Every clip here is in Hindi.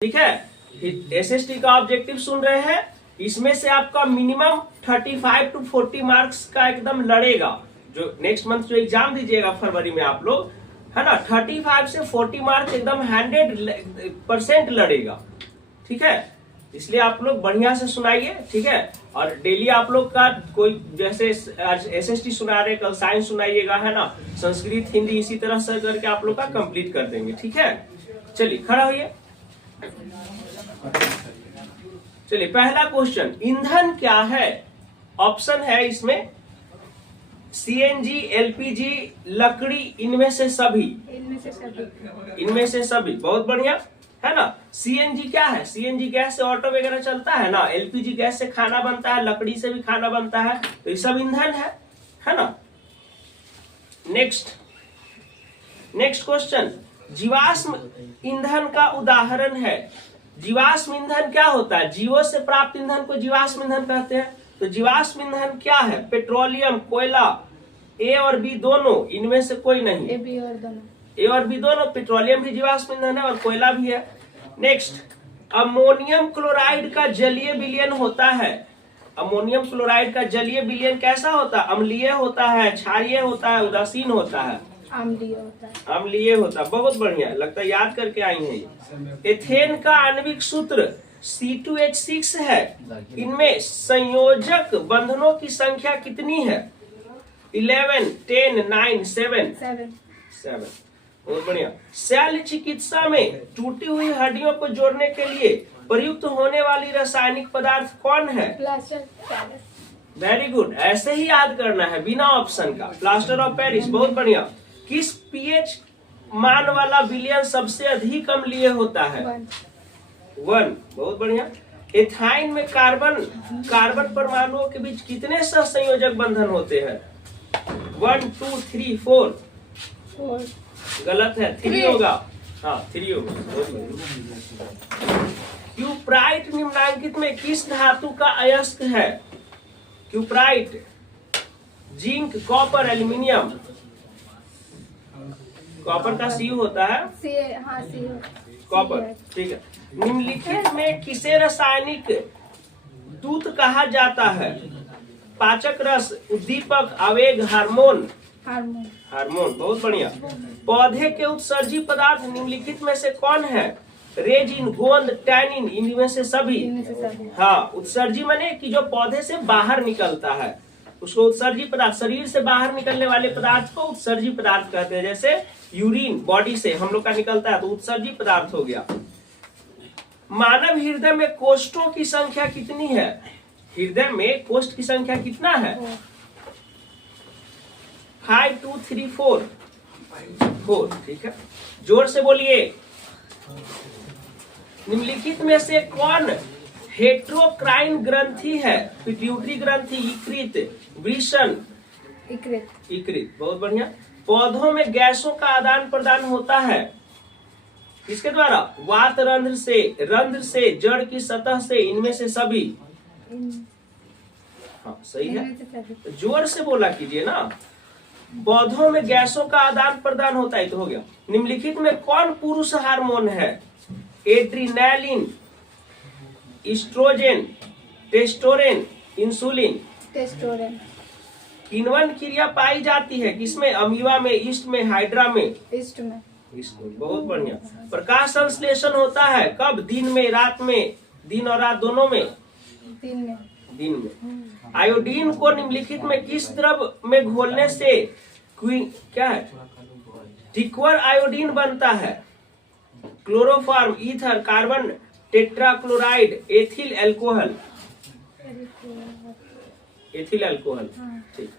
ठीक है। एसएसटी का ऑब्जेक्टिव सुन रहे हैं, इसमें से आपका मिनिमम 35 टू 40 मार्क्स का एकदम लड़ेगा। जो नेक्स्ट मंथ जो एग्जाम दीजिएगा फरवरी में आप लोग, है ना, 35 से 40 मार्क्स एकदम 100% लड़ेगा। ठीक है, इसलिए आप लोग बढ़िया से सुनाइए। ठीक है, और डेली आप लोग का कोई जैसे एसएसटी सुना रहे, कल साइंस सुनाइएगा, है ना, संस्कृत हिंदी इसी तरह से करके आप लोग का कंप्लीट कर देंगे। ठीक है, चलिए खड़ा होइए। चलिए पहला क्वेश्चन, ईंधन क्या है? ऑप्शन है इसमें सीएनजी, एलपीजी, लकड़ी, इनमें से सभी। इनमें से सभी, बहुत बढ़िया, है ना। सीएनजी क्या है? सीएनजी गैस से ऑटो वगैरह चलता है ना। एलपीजी गैस से खाना बनता है, लकड़ी से भी खाना बनता है, तो ये सब ईंधन है ना। नेक्स्ट क्वेश्चन, जीवाश्म ईंधन का उदाहरण है। जीवाश्म ईंधन क्या होता है? जीवों से प्राप्त ईंधन को जीवाश्म ईंधन कहते हैं। तो जीवाश्म ईंधन क्या है? पेट्रोलियम, कोयला, ए और बी दोनों, इनमें से कोई नहीं। ए और बी दोनों। पेट्रोलियम भी जीवाश्म ईंधन है और कोयला भी है। नेक्स्ट, अमोनियम क्लोराइड का जलीय विलयन होता है। अमोनियम क्लोराइड का जलीय विलयन कैसा होता है? अम्लीय होता है, क्षारीय होता है, उदासीन होता है? अम्लीय होता है। बहुत बढ़िया, लगता है याद करके आई हैं। एथेन का आणविक सूत्र C2H6 है। इनमें संयोजक बंधनों की संख्या कितनी है? 11, 10, 9, 7। बहुत बढ़िया। शल्य चिकित्सा में टूटी हुई हड्डियों को जोड़ने के लिए प्रयुक्त होने वाली रासायनिक पदार्थ कौन है? वेरी गुड, ऐसे ही याद करना है बिना ऑप्शन का। प्लास्टर ऑफ पेरिस, बहुत बढ़िया। किस पीएच मान वाला विलयन सबसे अधिक अम्लीय होता है? 1, बहुत बढ़िया। एथाइन में कार्बन परमाणुओं के बीच कितने सहसंयोजक बंधन होते हैं? 1, 2, 3, 4। गलत है, 3 होगा। हाँ, 3 होगा। क्यूप्राइट निम्नांकित में किस धातु का अयस्क है? Cuprite, zinc, copper, aluminium. Copper का सी होता है। कॉपर, ठीक है। निम्नलिखित में किसे रासायनिक दूत कहा जाता है? पाचक रस, उद्दीपक, आवेग, हार्मोन। बहुत बढ़िया। पौधे के उत्सर्जी पदार्थ निम्नलिखित में से कौन है? रेजिन, गोंद, टैनिन, इनमें से सभी। हाँ, उत्सर्जी माने कि जो पौधे से बाहर निकलता है उसको उत्सर्जी पदार्थ। शरीर से बाहर निकलने वाले पदार्थ को उत्सर्जी पदार्थ कहते हैं। जैसे यूरिन बॉडी से हम लोग का निकलता है तो उत्सर्जी पदार्थ हो गया। मानव हृदय में कोष्ठों की संख्या कितनी है? हृदय में कोष्ठ की संख्या कितना है? 5, 2, 3, 4। ठीक है, जोर से बोलिए। निम्नलिखित में से कौन हेट्रोक्राइन ग्रंथि है? पिट्यूटरी ग्रंथि, यकृत, वृषण, यकृत। बहुत बढ़िया। पौधों में गैसों का आदान प्रदान होता है किसके द्वारा? वात रंध्र से, जड़ की सतह से, इनमें से सभी। हाँ, सही है, जोर से बोला कीजिए ना। पौधों में गैसों का आदान प्रदान होता है, तो हो गया। निम्नलिखित में कौन पुरुष हार्मोन है? एड्रीनैलिन, ईस्ट्रोजेन, टेस्टोरेन, इंसुलिन। किण्वन क्रिया पाई जाती है किसमें? अमीबा में, ईस्ट में, हाइड्रा में? ईस्ट में। बहुत बढ़िया। प्रकाश संश्लेषण होता है कब? दिन में, रात में? दिन और रात दोनों में? दिन में। आयोडीन को निम्नलिखित में किस द्रव में घोलने से क्या है? टिक्वर आयोडीन बनता है? Chloroform, ether, carbon tetrachloride, ethyl alcohol. ठीक।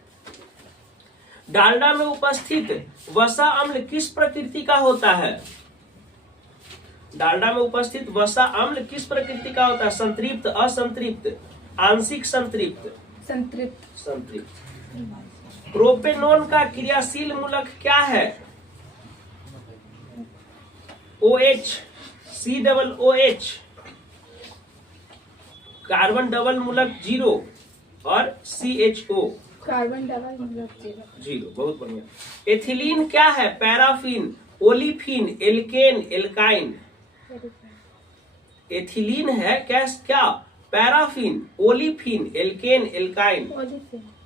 डालडा में उपस्थित वसा अम्ल किस प्रकृति का होता है? डालडा में उपस्थित वसा अम्ल किस प्रकृति का होता है? संतृप्त, असंतृप्त, आंशिक संतृप्त? संतृप्त। प्रोपेनोन का क्रियाशील मूलक क्या है? OH, COOH। कार्बन डबल मूलक 0 और CHO। कार्बन डबल मूलक 0। बहुत बढ़िया। एथिलीन क्या है? Paraffin, olefin, alkane, alkyne. Ethylene है क्या paraffin, olefin, alkane, alkyne,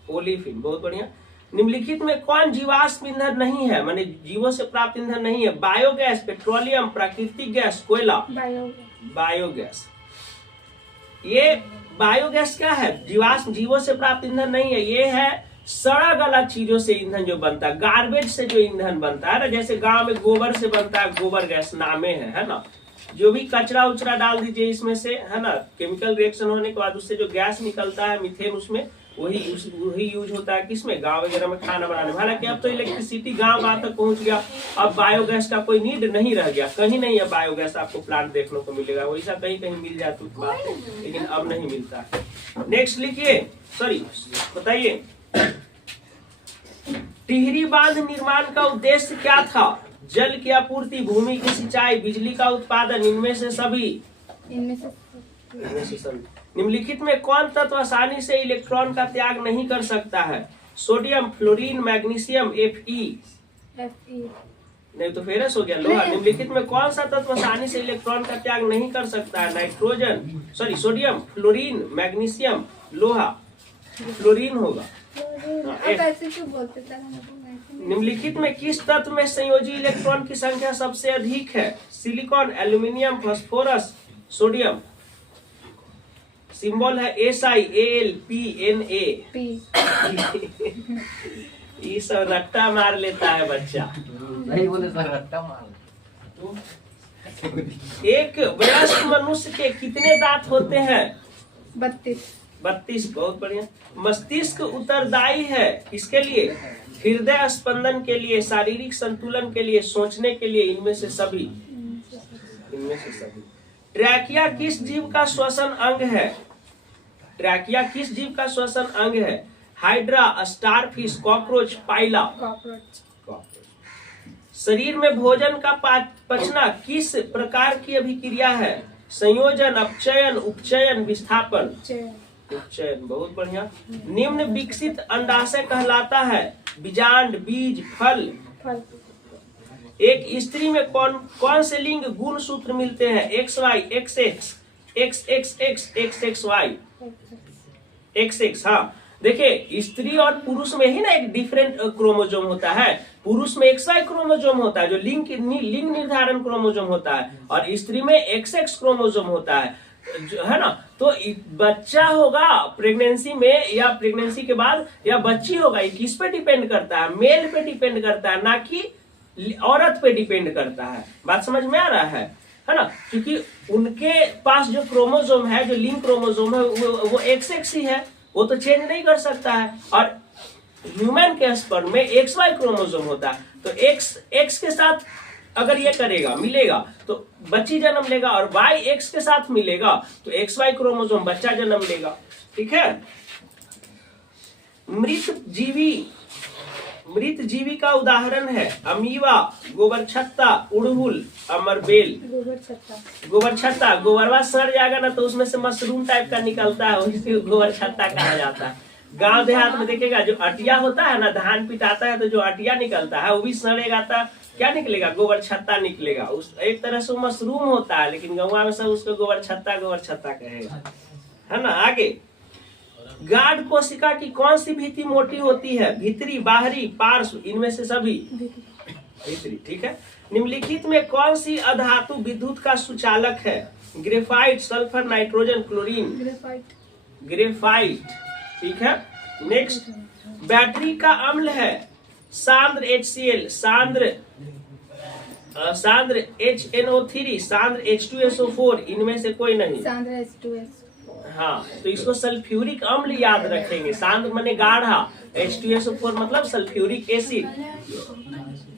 olefin. बहुत बढ़िया। निम्नलिखित में कौन जीवाश्म ईंधन नहीं है, माने जीवों से प्राप्त ईंधन नहीं है? बायोगैस, पेट्रोलियम, प्राकृतिक गैस, कोयला। बायोगैस। ये बायोगैस क्या है? जीवाश्म, जीवों से प्राप्त ईंधन नहीं है। ये है सड़ा गला चीजों से ईंधन जो बनता है, गार्बेज से जो ईंधन बनता है ना, जैसे गांव में गोबर से बनता है, गोबर गैस नामे है ना। जो भी कचरा उचरा डाल दीजिए इसमें से, है ना, केमिकल रिएक्शन होने के बाद उससे जो गैस निकलता है मीथेन, उसमें वही यूज होता है किसमें? गांव वगैरह में खाना बनाने में। हालांकि अब तो इलेक्ट्रिसिटी गांव तक पहुंच गया, अब बायोगैस का कोई नीड नहीं रह गया। कहीं नहीं है बायोगैस आपको प्लांट देखने को मिलेगा, वैसा कहीं कहीं मिल जाती बात है, लेकिन अब नहीं मिलता। नेक्स्ट लिखिए, सॉरी बताइए, टिहरी बांध निर्माण का उद्देश्य क्या था? जल की आपूर्ति, भूमि की सिंचाई, बिजली का उत्पादन, इनमें से सभी। निम्नलिखित में कौन तत्व आसानी से इलेक्ट्रॉन का त्याग नहीं कर सकता है? Sodium, fluorine, magnesium, Fe। नहीं तो फेरस हो गया, लोहा। निम्नलिखित में कौन सा तत्व आसानी से इलेक्ट्रॉन का त्याग नहीं कर सकता है? Nitrogen, sorry sodium, fluorine, magnesium, लोहा। फ्लोरीन होगा। निम्नलिखित में किस तत्व में संयोजी इलेक्ट्रॉन की संख्या सबसे अधिक है? Silicon, aluminium, phosphorus, sodium. Symbol है SiAlPna। ये सब रट्टा मार लेता है बच्चा। नहीं बोले सर, रट्टा मार। एक वयस्क मनुष्य के कितने दांत होते हैं? 32। बहुत बढ़िया। मस्तिष्क उत्तरदायी है किसके लिए? हृदय स्पंदन के लिए, शारीरिक संतुलन के लिए, सोचने के लिए, इनमें से सभी। ट्रैकिया किस जीव का श्वसन अंग है? ट्रैकिया किस जीव का श्वसन अंग है? हाइड्रा, स्टारफिश, कॉकरोच, पाइला। शरीर में भोजन का पचना किस प्रकार की अभिक्रिया है? संयोजन, अपचयन, उपचयन, विस्थापन। उपचयन। बहुत बढ़िया। निम्न विकसित अंडाशय कहलाता है? बीजांड, बीज, फल। एक स्त्री में कौन से लिंग गुण सूत्र मिलते हैं? XY, XX, XXX, XXY, XX। हाँ देखिए, स्त्री और पुरुष में ही ना एक डिफरेंट क्रोमोजोम होता है। पुरुष में XY क्रोमोजोम होता है जो लिंग निर्धारण क्रोमोजोम होता है, और स्त्री में XX क्रोमोजोम होता है ना। तो बच्चा होगा प्रेगनेंसी में या प्रेगनेंसी के बाद, या बच्ची होगा, ये किस पे डिपेंड करता है? मेल पे डिपेंड करता है, ना कि औरत पे डिपेंड करता है। बात समझ में आ रहा है ना? क्योंकि उनके पास जो क्रोमोजोम है, जो लिंक क्रोमोजोम है, वो XX ही है, वो तो चेंज नहीं कर सकता है। और ह्यूमन के स्पर्म में XY क्रोमोजोम होता है। तो X के साथ अगर ये करेगा, मिलेगा, तो बच्ची जन्म लेगा, और Y X के साथ मिलेगा तो XY क्रोमोजोम बच्चा जन्म लेगा। ठीक है। मृत जीवी का उदाहरण है? अमीबा, गोबर छत्ता, उड़हुल, अमरबेल। गोबर छत्ता, गोबरवा सड़ जाएगा ना तो उसमें से मशरूम टाइप का निकलता है, उसी गोबर छत्ता कहा जाता है। गांव देहात में देखिएगा, जो अटिया होता है ना, धान पिटाता है तो जो अटिया निकलता है वो भी सड़ेगा तो क्या निकलेगा? गोबर छत्ता निकलेगा। उस एक तरह से मशरूम होता है, लेकिन गाँव में सब उसको गोबर छत्ता कहेगा, है ना। आगे, गार्ड कोशिका की कौन सी भित्ति मोटी होती है? भीतरी, बाहरी, पार्श्व, इनमें से सभी। भीतरी। ठीक है। निम्नलिखित में कौन सी अधातु विद्युत का सुचालक है? Graphite, sulphur, nitrogen, chlorine. Graphite. ठीक है। नेक्स्ट, बैटरी का अम्ल है? सांद्र HCl, सांद्र HNO3, सांद्र H2SO4, इनमें से कोई नहीं। सांद्र H2SO। हाँ, तो इसको सल्फ्यूरिक अम्ल याद रखेंगे। सांद्र माने गाढ़ा, H2SO4 मतलब सल्फ्यूरिक एसिड।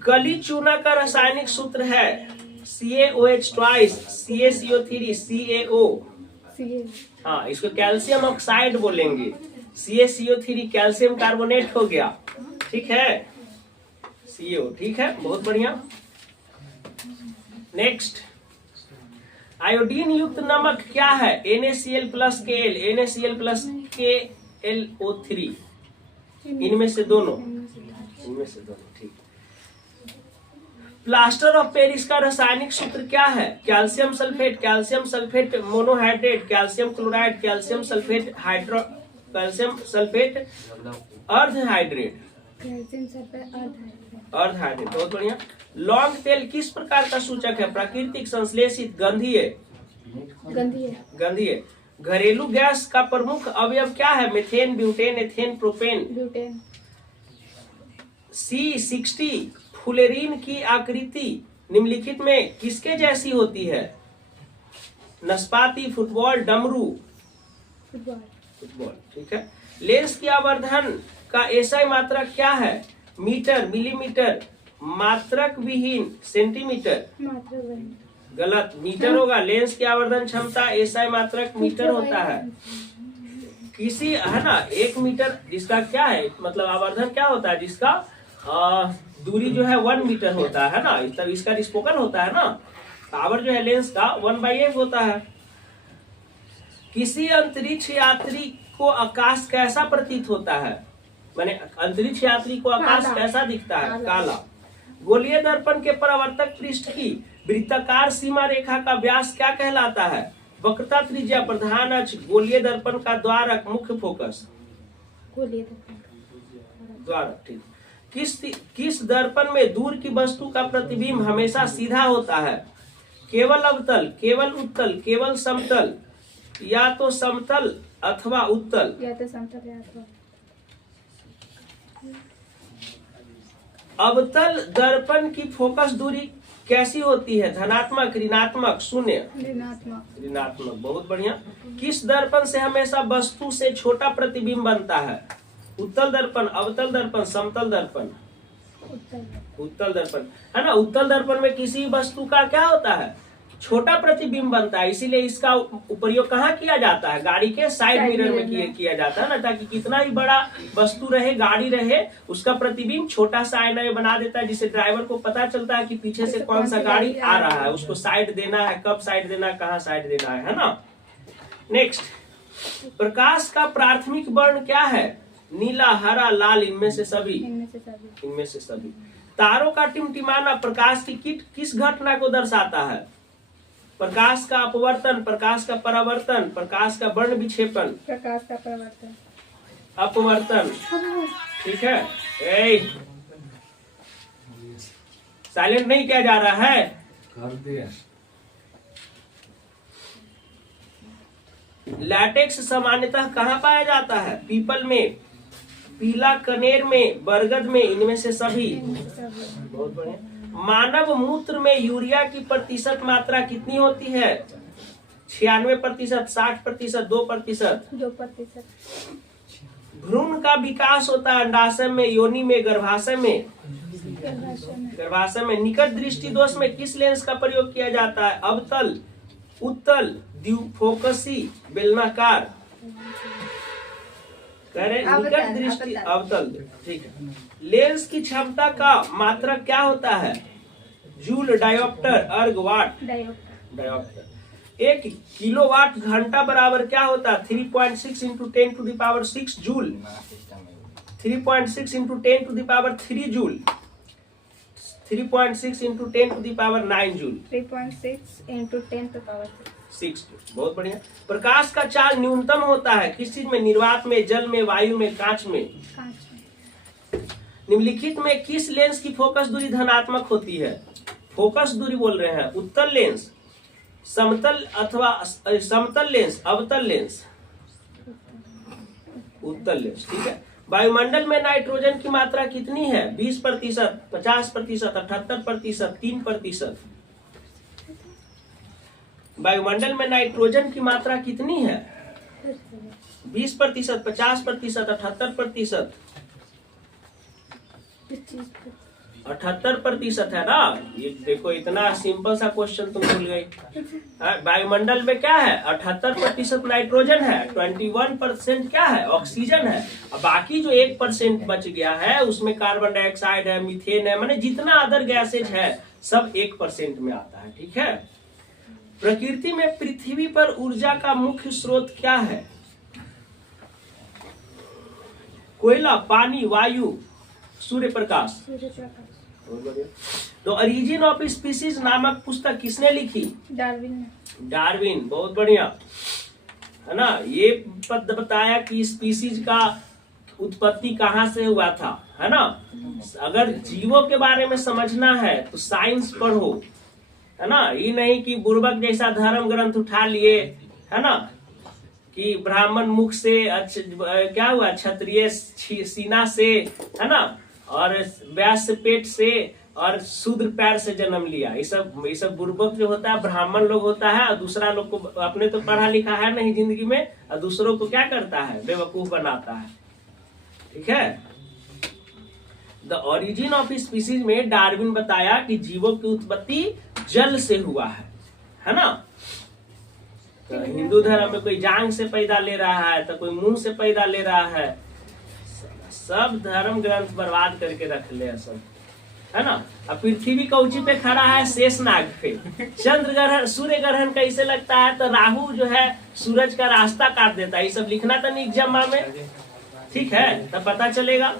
कली चूना का रासायनिक सूत्र है? CaOH twice, CaCO3, CaO। हाँ, इसको कैल्शियम ऑक्साइड बोलेंगे। CaCO3 कैल्शियम कार्बोनेट हो गया। ठीक है, CO। ठीक है, बहुत बढ़िया। नेक्स्ट, आयोडीन युक्त नमक क्या है? NaCl + Kl, NaCl + KlO3, इनमें से दोनों। ठीक। प्लास्टर ऑफ पेरिस का रासायनिक सूत्र क्या है? Calcium sulphate monohydrate, calcium chloride, calcium sulphate अर्ध हाइड्रेट। बहुत बढ़िया। लौंग तेल किस प्रकार का सूचक है? प्राकृतिक, संश्लेषित, गंधीय। घरेलू गैस का प्रमुख अवयव क्या है? Methane, butane, ethane, propane. C60 फुलेरीन की आकृति निम्नलिखित में किसके जैसी होती है? नाशपाती, फुटबॉल, डमरू। फुटबॉल, ठीक है। लेंस की आवर्धन का एसआई मात्रक क्या है? मीटर, मिलीमीटर, मात्रक विहीन, सेंटीमीटर। गलत, मीटर होगा। लेंस की आवर्धन क्षमता एसआई मात्रक मीटर होता है। किसी है ना 1 मीटर जिसका क्या है मतलब आवर्धन क्या होता है? जिसका दूरी जो है 1 मीटर होता है ना, तब इसका डिस्पोकल होता है ना। पावर जो है लेंस का 1/8 होता है। किसी अंतरिक्ष यात्री को आकाश कैसा प्रतीत होता है? माने अंतरिक्ष यात्री को आकाश कैसा दिखता है? काला। गोलीय दर्पण के परावर्तक पृष्ठ की वृत्ताकार सीमा रेखा का व्यास क्या कहलाता है? वक्रता, त्रिज्या, प्रधान अक्ष, गोलीय दर्पण का द्वारक, मुख्य फोकस। द्वारक, ठीक। किस दर्पण में दूर की वस्तु का प्रतिबिंब हमेशा सीधा होता है? केवल अवतल, केवल उत्तल, केवल समतल, या तो समतल अथवा उत्तल। अवतल दर्पण की फोकस दूरी कैसी होती है? धनात्मक, ऋणात्मक, शून्य। ऋणात्मक, बहुत बढ़िया। किस दर्पण से हमेशा वस्तु से छोटा प्रतिबिंब बनता है? उत्तल दर्पण, अवतल दर्पण, समतल दर्पण। उत्तल दर्पण है ना। उत्तल दर्पण में किसी वस्तु का क्या होता है? छोटा प्रतिबिंब बनता है, इसीलिए इसका प्रयोग कहाँ किया जाता है? गाड़ी के साइड मिरर में किया जाता है ना, ताकि कितना ही बड़ा वस्तु रहे, गाड़ी रहे, उसका प्रतिबिंब छोटा सा आईना में बना देता है, जिससे ड्राइवर को पता चलता है कि पीछे से कौन सा गाड़ी आ रहा है, उसको साइड देना है, कब साइड देना है, कहाँ साइड देना है ना। नेक्स्ट, प्रकाश का प्राथमिक वर्ण क्या है? नीला, हरा, लाल, इनमें से सभी। तारों का टिमटिमाना प्रकाश की किस घटना को दर्शाता है? प्रकाश का अपवर्तन, प्रकाश का परावर्तन, प्रकाश का वर्ण विक्षेपन। प्रकाश का परावर्तन, अपवर्तन, ठीक है। साइलेंट नहीं किया जा रहा है। कर दिया। लैटेक्स सामान्यतः कहाँ पाया जाता है? पीपल में, पीला कनेर में, बरगद में, इनमें से सभी। बहुत बढ़िया। मानव मूत्र में यूरिया की प्रतिशत मात्रा कितनी होती है? 96%, 60%, 2%। भ्रूण का विकास होता है अंडाशय में, योनि में, गर्भाशय में। निकट दृष्टि दोष में किस लेंस का प्रयोग किया जाता है? अवतल, उत्तल, द्विफोकसी, बेलनाकार। कह रहे निकट दृष्टि अवतल, ठीक है। लेंस की क्षमता का मात्रक क्या होता है? जूल, डायोप्टर, अर्ग, वाट। डायोप्टर। 1 किलोवाट घंटा बराबर क्या होता है? 3.6 into 10⁶ joule. 3.6 into 10⁻³ joule. 3.6 into 10⁹ joule. 3.6 into 10⁶ बहुत बढ़िया। प्रकाश का चाल न्यूनतम होता है किस चीज में? निर्वात में, जल में, वायु में, कांच में। निम्नलिखित में किस लेंस की फोकस दूरी धनात्मक होती है? फोकस दूरी बोल रहे हैं। उत्तल लेंस, समतल अथवा समतल लेंस, अवतल लेंस। उत्तल लेंस, ठीक है। वायुमंडल में नाइट्रोजन की मात्रा कितनी है? 20%, 50%, 78%, 3%। वायुमंडल में नाइट्रोजन की मात्रा कितनी है? 20%, 50%, 78%, 78% है ना। ये देखो इतना सिंपल सा क्वेश्चन तुम भूल गई। वायुमंडल में क्या है? 78% नाइट्रोजन है, 21% क्या है? ऑक्सीजन है। अब बाकी जो 1% बच गया है उसमें कार्बन डाइऑक्साइड है, मीथेन है, माने जितना अदर गैसेज है सब 1% में आता है, ठीक है। प्रकृति में पृथ्वी पर ऊर्जा का मुख्य स्रोत क्या है? कोयला, पानी, वायु, Surya Prakash. The origin of species नामक पुस्तक किसने लिखी? डार्विन ने। डार्विन, बहुत बढ़िया, है ना। ये पद बताया कि स्पीसीज का उत्पत्ति कहाँ से हुआ था, है ना। अगर जीवों के बारे में समझना है तो साइंस पढ़ो, है ना। ये नहीं कि बुर्बक जैसा धर्म ग्रंथ उठा लिए, है ना, कि ब्राह्मण मुख से क्या हुआ, क्षत्रिय सीना से, है ना, और व्यास पेट से, और शूद्र पैर से जन्म लिया। ये सब बुर्बक जो होता है ब्राह्मण लोग होता है, और दूसरा लोग को अपने तो पढ़ा लिखा है नहीं जिंदगी में, और दूसरों को क्या करता है, बेवकूफ बनाता है। ठीक है। द ओरिजिन ऑफ स्पीसीज में डार्विन बताया कि जीवों की उत्पत्ति जल से हुआ है ना। तो हिंदू धर्म में कोई जांग से पैदा ले रहा है, तो कोई मुंह से पैदा ले रहा है। सब धर्म ग्रंथ बर्बाद करके रख ले सब, है ना। अब पृथ्वी कौची पे खड़ा है, शेषनाग पे। चंद्र ग्रहण, सूर्य ग्रहण कैसे लगता है, तो राहु जो है सूरज का रास्ता काट देता है। ये सब लिखना था नहीं एग्जाम में, ठीक है, तब पता चलेगा।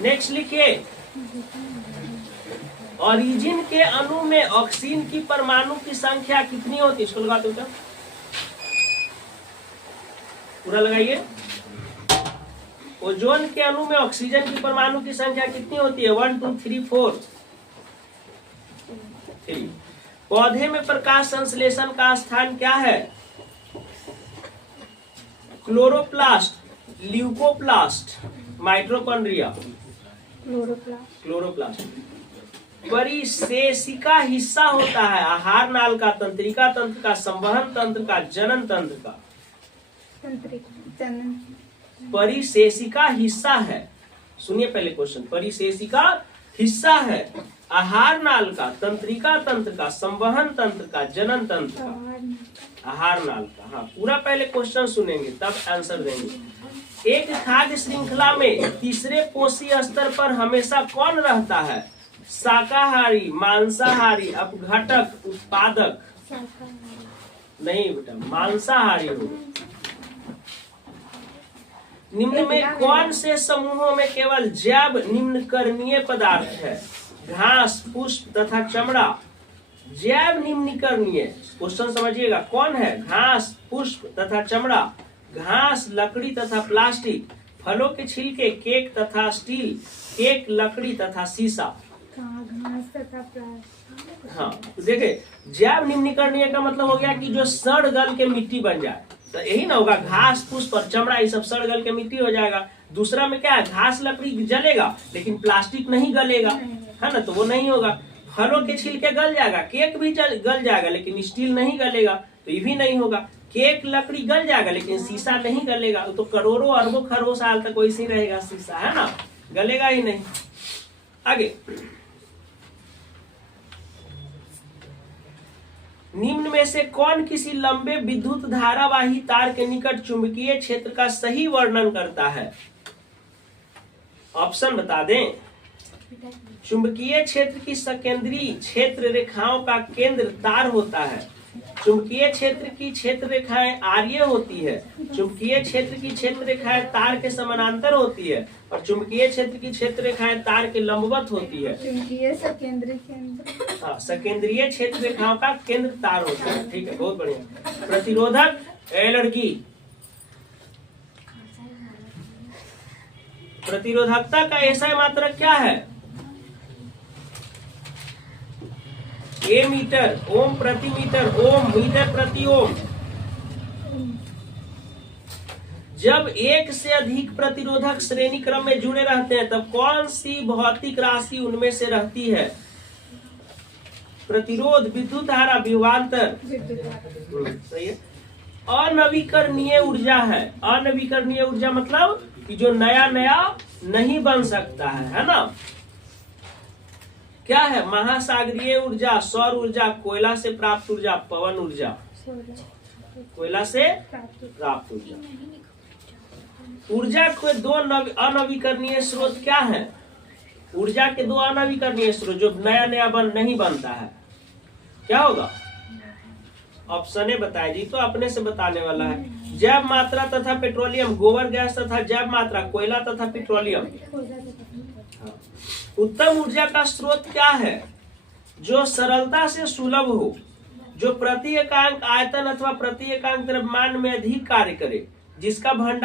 नेक्स्ट लिखिए, ओरिजिन के अणु में ऑक्सीजन की परमाणु की संख्या कितनी होती है? इसको लगा दो, पूरा लगाइए। ओजोन के अणु में ऑक्सीजन की परमाणु की संख्या कितनी होती है? 1 2 3 4 3। पौधे में प्रकाश संश्लेषण का स्थान क्या है? Chloroplast, leucoplast, mitochondria. क्लोरोप्लास्ट परिशेषिका हिस्सा होता है आहार नाल का, तंत्रिका तंत्र का, संवहन तंत्र का, जनन तंत्र का। परिशेषिका हिस्सा है, सुनिए पहले क्वेश्चन। परिशेषिका हिस्सा है आहार नाल का, तंत्रिका तंत्र का, संवहन तंत्र का, जनन तंत्र का। आहार नाल का, हाँ, पूरा पहले क्वेश्चन सुनेंगे तब आंसर देंगे। एक खाद्य श्रृंखला में तीसरे पोषी स्तर पर हमेशा कौन रहता है? शाकाहारी, मांसाहारी, अपघटक, उत्पादक। नहीं बेटा, मांसाहारी हो। निम्न में कौन से समूहों में केवल जैव निम्नकरणीय पदार्थ है? घास, पुष्प तथा चमड़ा। जैव निम्नकरणीय, क्वेश्चन समझिएगा, कौन है? घास, पुष्प तथा चमड़ा। घास, लकड़ी तथा प्लास्टिक। फलों के छिलके, केक तथा स्टील। केक, लकड़ी तथा शीशा। घास तथा प्लास्टिक। हाँ, देखिए, जैव निम्नीकरणीय का मतलब हो गया कि जो सड़ गल के मिट्टी बन जाए, तो यही ना होगा। घास, पुष्प और चमड़ा ये सब सड़ गल के मिट्टी हो जाएगा। दूसरा में क्या है, घास लकड़ी जलेगा लेकिन प्लास्टिक नहीं गलेगा, है ना, तो वो नहीं होगा। फलों के छिलके गल जाएगा, केक भी गल जाएगा लेकिन स्टील नहीं गलेगा, तो ये भी नहीं होगा। केक लकड़ी गल जाएगा लेकिन शीशा नहीं गलेगा, तो करोड़ों अरबों खरबों साल तक वैसे ही रहेगा शीशा, है ना, गलेगा ही नहीं। आगे, निम्न में से कौन किसी लंबे विद्युत धारावाही तार के निकट चुंबकीय क्षेत्र का सही वर्णन करता है? ऑप्शन बता दें। चुंबकीय क्षेत्र की सकेंद्रीय क्षेत्र रेखाओं का केंद्र तार होता है। चुंबकीय क्षेत्र की क्षेत्र रेखाएं आर्य होती है। चुंबकीय क्षेत्र की क्षेत्र रेखाएं तार के समानांतर होती है, और चुंबकीय क्षेत्र की क्षेत्र रेखाएं तार के लंबवत होती है। चुंबकीय सकेंद्रीय केंद्र। हाँ, सकेंद्रीय क्षेत्र रेखाओं का केंद्र तार होता है। ठीक है, बहुत बढ़िया। प्रतिरोधक, लड़की, प्रतिरोधकता का ऐसा मात्रक क्या है? ए मीटर, ओम प्रति मीटर, ओम मीटर प्रति ओम। जब एक से अधिक प्रतिरोधक श्रेणी क्रम में जुड़े रहते हैं तब कौन सी भौतिक राशि उनमें से रहती है? प्रतिरोध, विद्युत धारा, विभवांतर। सही है। अनवीकरणीय ऊर्जा है। अनवीकरणीय ऊर्जा मतलब कि जो नया नया नहीं बन सकता है ना। क्या है? महासागरीय ऊर्जा, सौर ऊर्जा, कोयला से प्राप्त ऊर्जा, पवन ऊर्जा। कोयला से प्राप्त ऊर्जा। ऊर्जा के दो अनवीकरणीय स्रोत क्या है? ऊर्जा के दो अनवीकरणीय स्रोत जो नया नया नहीं बनता है, क्या होगा? ऑप्शन ए बताए जी, तो अपने से बताने वाला है। जैव मात्रा तथा पेट्रोलियम, गोबर गैस तथा जैव मात्रा, कोयला तथा पेट्रोलियम। उत्तम ऊर्जा का स्रोत क्या है? जो सरलता से सुलभ हो, जो प्रति एकांक आयतन अथवा प्रति एकांक द्रव्यमान में अधिक कार्य करे, जिसका भंडार